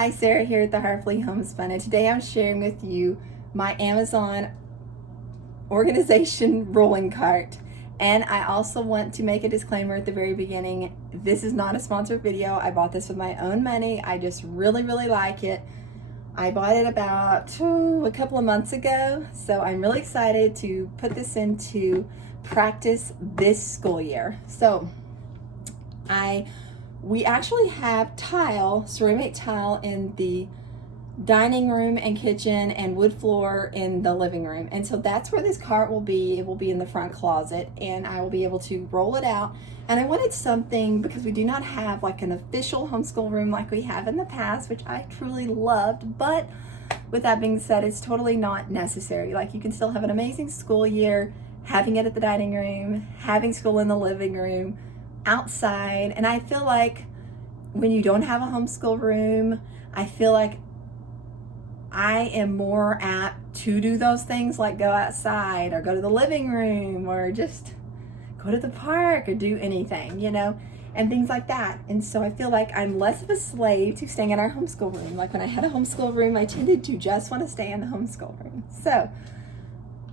Hi, Sarah here at the Heartfully Homespun, and today I'm sharing with you my Amazon Organization Rolling Cart. And I also want to make a disclaimer at the very beginning. This is not a sponsored video. I bought this with my own money. I just really like it. I bought it about a couple of months ago, so I'm really excited to put this into practice this school year. So we actually have ceramic tile in the dining room and kitchen and wood floor in the living room. And so that's where this cart will be. It will be in the front closet and I will be able to roll it out. And I wanted something, because we do not have like an official homeschool room like we have in the past, which I truly loved. But with that being said, it's totally not necessary. Like, you can still have an amazing school year, having it at the dining room, having school in the living room, outside. And I feel like when you don't have a homeschool room, I feel like I am more apt to do those things, like go outside or go to the living room or just go to the park or do anything, you know, and things like that. And so I feel like I'm less of a slave to staying in our homeschool room. Like when I had a homeschool room, I tended to just want to stay in the homeschool room. So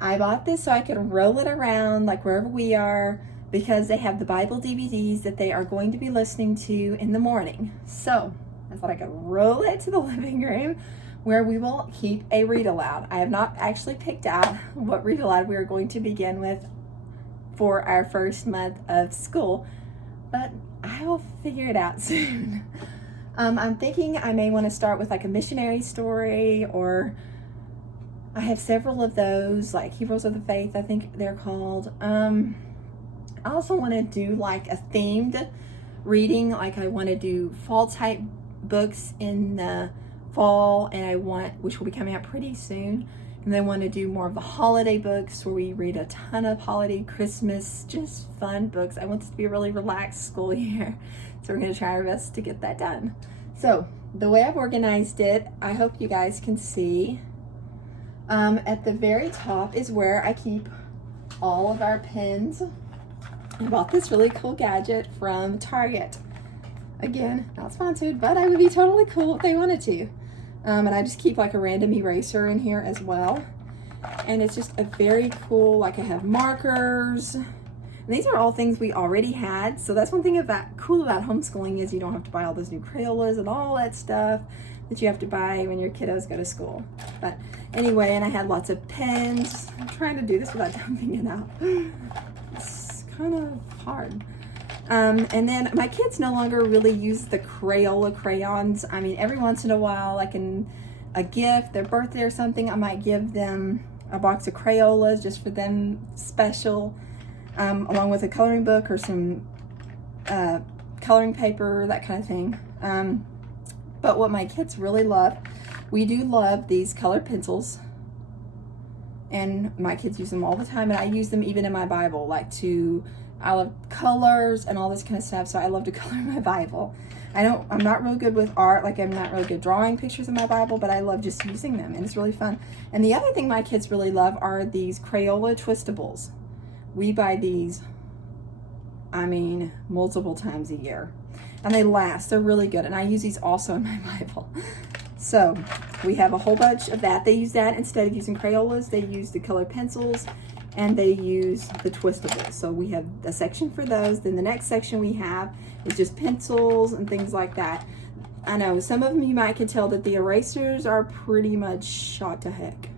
I bought this so I could roll it around like wherever we are, because they have the Bible DVDs that they are going to be listening to in the morning. So I thought I could roll it to the living room where we will keep a read aloud. I have not actually picked out what read aloud we are going to begin with for our first month of school, but I will figure it out soon. I'm thinking I may want to start with like a missionary story, or I have several of those, like Heroes of the Faith, I think they're called. I also want to do like a themed reading, like I want to do fall type books in the fall, and which will be coming out pretty soon. And then I want to do more of the holiday books where we read a ton of holiday, Christmas, just fun books. I want this to be a really relaxed school year. So we're going to try our best to get that done. So the way I've organized it, I hope you guys can see. At the very top is where I keep all of our pens. I bought this really cool gadget from Target. Again, not sponsored, but I would be totally cool if they wanted to. And I just keep like a random eraser in here as well. And it's just a very cool, like I have markers. And these are all things we already had. So that's one thing cool about homeschooling, is you don't have to buy all those new Crayolas and all that stuff that you have to buy when your kiddos go to school. But anyway, and I had lots of pens. I'm trying to do this without dumping it out. It's kind of hard. And then my kids no longer really use the Crayola crayons. I mean, every once in a while, like in a gift, their birthday or something, I might give them a box of Crayolas just for them special, along with a coloring book or some coloring paper, that kind of thing. But what my kids really love, we do love these colored pencils. And my kids use them all the time, and I use them even in my Bible, like I love colors and all this kind of stuff, so I love to color my Bible. I'm not real good with art, like I'm not really good drawing pictures in my Bible, but I love just using them, and it's really fun. And the other thing my kids really love are these Crayola Twistables. We buy these, I mean, multiple times a year, and they last. They're really good, and I use these also in my Bible. So we have a whole bunch of that. They use that instead of using Crayolas. They use the colored pencils, and they use the Twistables. So we have a section for those. Then the next section we have is just pencils and things like that. I know some of them you might can tell that the erasers are pretty much shot to heck.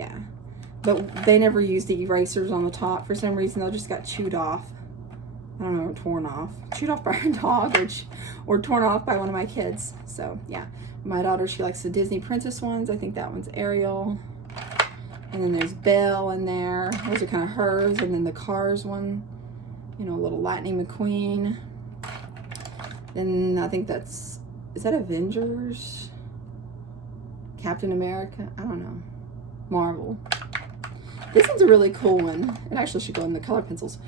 Yeah, but they never use the erasers on the top. For some reason, they just got chewed off. I don't know, torn off. Chewed off by a dog, or torn off by one of my kids. So yeah, my daughter, she likes the Disney princess ones. I think that one's Ariel. And then there's Belle in there. Those are kind of hers. And then the Cars one, you know, little Lightning McQueen. Then I think is that Avengers? Captain America? I don't know. Marvel. This one's a really cool one. It actually should go in the color pencils.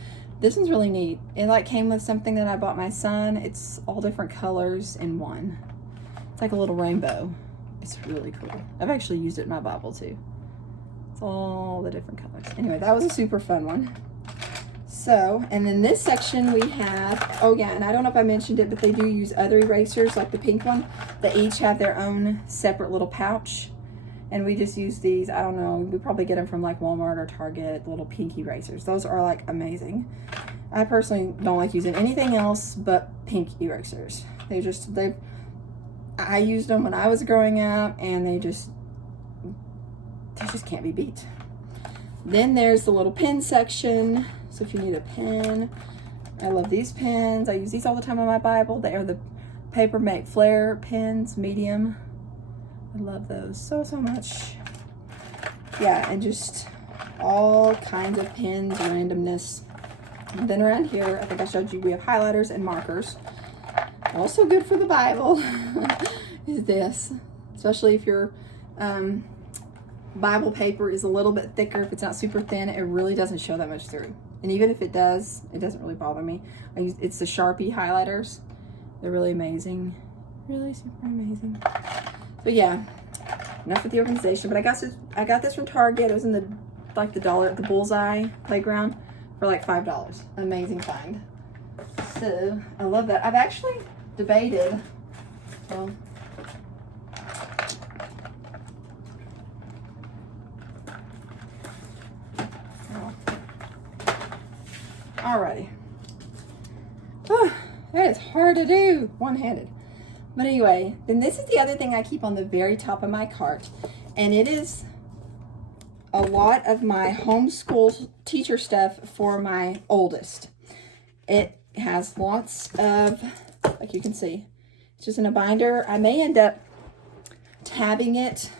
This one's really neat. It like came with something that I bought my son. It's all different colors in one. It's like a little rainbow. It's really cool. I've actually used it in my Bible too. It's all the different colors. Anyway, that was a super fun one. So, and then this section we have, oh yeah, and I don't know if I mentioned it, but they do use other erasers, like the pink one. They each have their own separate little pouch. And we just use these, I don't know, we probably get them from like Walmart or Target, little pink erasers. Those are like amazing. I personally don't like using anything else but pink erasers. I used them when I was growing up, and they just can't be beat. Then there's the little pen section. So if you need a pen, I love these pens. I use these all the time on my Bible. They are the Papermate Flare pens, medium. I love those so much. Yeah, and just all kinds of pens, randomness. And then around here, I think I showed you, we have highlighters and markers. Also good for the Bible is this, especially if your Bible paper is a little bit thicker. If it's not super thin, it really doesn't show that much through. And even if it does, it doesn't really bother me. It's the Sharpie highlighters. They're really amazing, really super amazing. But yeah, enough with the organization. But I got this from Target. It was in the Bullseye Playground for like $5. Amazing find. So I love that. I've actually debated. Well, alrighty. That is hard to do one-handed. But anyway, then this is the other thing I keep on the very top of my cart. And it is a lot of my homeschool teacher stuff for my oldest. It has lots of, like you can see, it's just in a binder. I may end up tabbing it.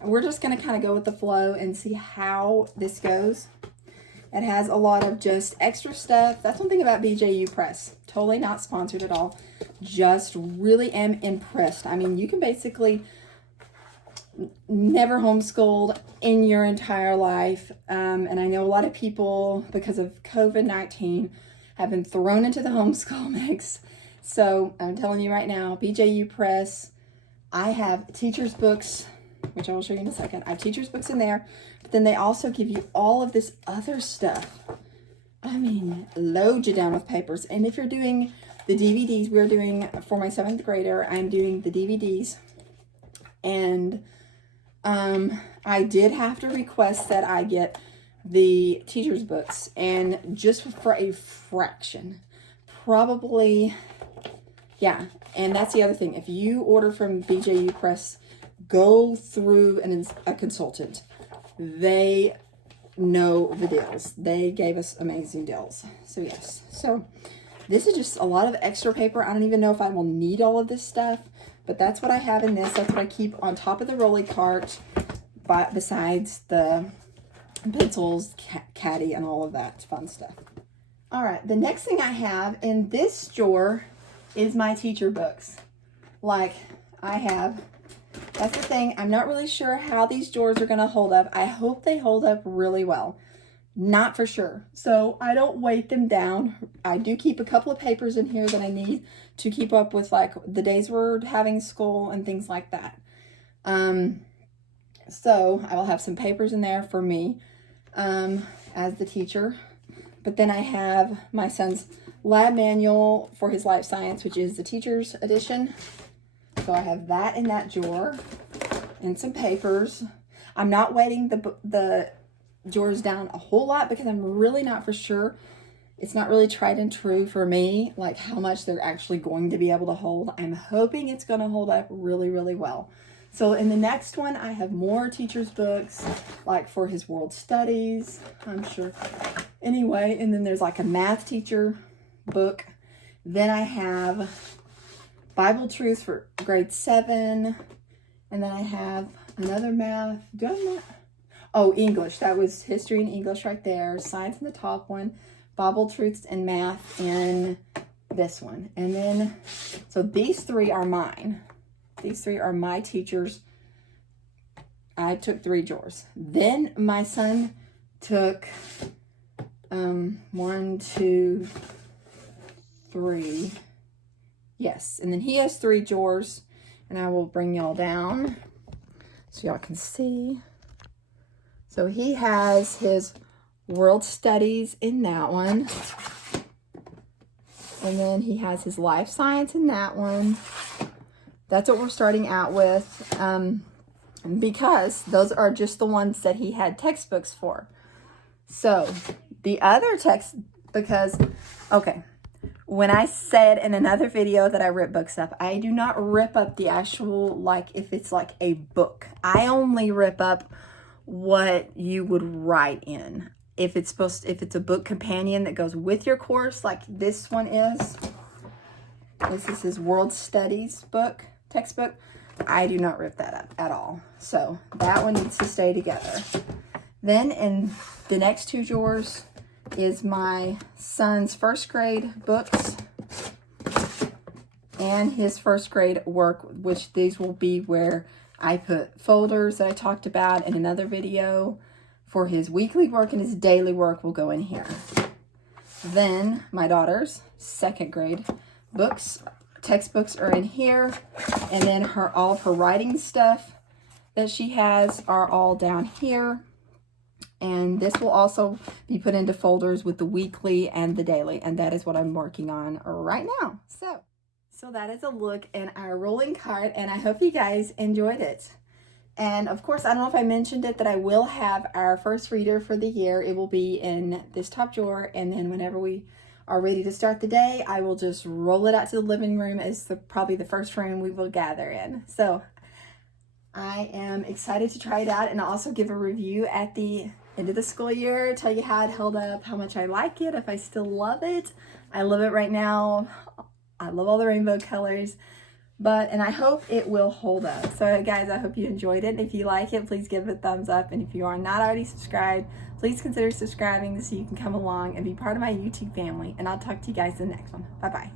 We're just going to kind of go with the flow and see how this goes. It has a lot of just extra stuff. That's one thing about BJU Press. Totally not sponsored at all. Just really am impressed. I mean, you can basically never homeschooled in your entire life. And I know a lot of people, because of COVID-19, have been thrown into the homeschool mix. So I'm telling you right now, BJU Press, I have teachers' books, which I will show you in a second. I have teachers' books in there, but then they also give you all of this other stuff. I mean, load you down with papers. And if you're doing the DVDs, we're doing, for my 7th grader, I'm doing the DVDs. And I did have to request that I get the teacher's books, and just for a fraction, probably, yeah. And that's the other thing. If you order from BJU Press, go through a consultant. They know the deals. They gave us amazing deals. So yes. So this is just a lot of extra paper. I don't even know if I will need all of this stuff, but that's what I have in this. That's what I keep on top of the rolling cart, besides the pencils, caddy, and all of that fun stuff. All right, the next thing I have in this drawer is my teacher books. Like I have, that's the thing. I'm not really sure how these drawers are going to hold up. I hope they hold up really well. Not for sure. So I don't weight them down. I do keep a couple of papers in here that I need to keep up with, like the days we're having school and things like that. So I will have some papers in there for me as the teacher. But then I have my son's lab manual for his life science, which is the teacher's edition. So I have that in that drawer and some papers. I'm not weighting the drawers down a whole lot because I'm really not for sure. It's not really tried and true for me, like how much they're actually going to be able to hold. I'm hoping it's going to hold up really, really well. So in the next one, I have more teacher's books, like for his world studies, I'm sure. Anyway, and then there's like a math teacher book. Then I have Bible truths for grade 7. And then I have another math. Do I have math? Oh, English. That was history and English right there. Science in the top one. Bible truths and math in this one. And then, so these 3 are mine. These 3 are my teachers. I took 3 drawers. Then my son took 1, 2, 3. Yes, and then he has 3 drawers, and I will bring y'all down so y'all can see. So he has his World Studies in that one. And then he has his Life Science in that one. That's what we're starting out with, because those are just the ones that he had textbooks for. So the other text, because, okay, when I said in another video that I rip books up, I do not rip up the actual, like, if it's like a book. I only rip up what you would write in. If it's a book companion that goes with your course, like this one is. This is his World Studies book, textbook. I do not rip that up at all. So that one needs to stay together. Then in the next two drawers is my son's first grade books and his first grade work, which these will be where I put folders that I talked about in another video. For his weekly work and his daily work will go in here. Then my daughter's second grade books, textbooks are in here. And then all of her writing stuff that she has are all down here. And this will also be put into folders with the weekly and the daily. And that is what I'm working on right now. So that is a look in our rolling cart, and I hope you guys enjoyed it. And of course, I don't know if I mentioned it, that I will have our first reader for the year. It will be in this top drawer, and then whenever we are ready to start the day, I will just roll it out to the living room as probably the first room we will gather in. So I am excited to try it out, and I'll also give a review at the end of the school year, tell you how it held up, how much I like it, if I still love it. I love it right now. I love all the rainbow colors. And I hope it will hold up. So guys, I hope you enjoyed it. If you like it, please give it a thumbs up. And if you are not already subscribed, please consider subscribing so you can come along and be part of my YouTube family. And I'll talk to you guys in the next one. Bye-bye.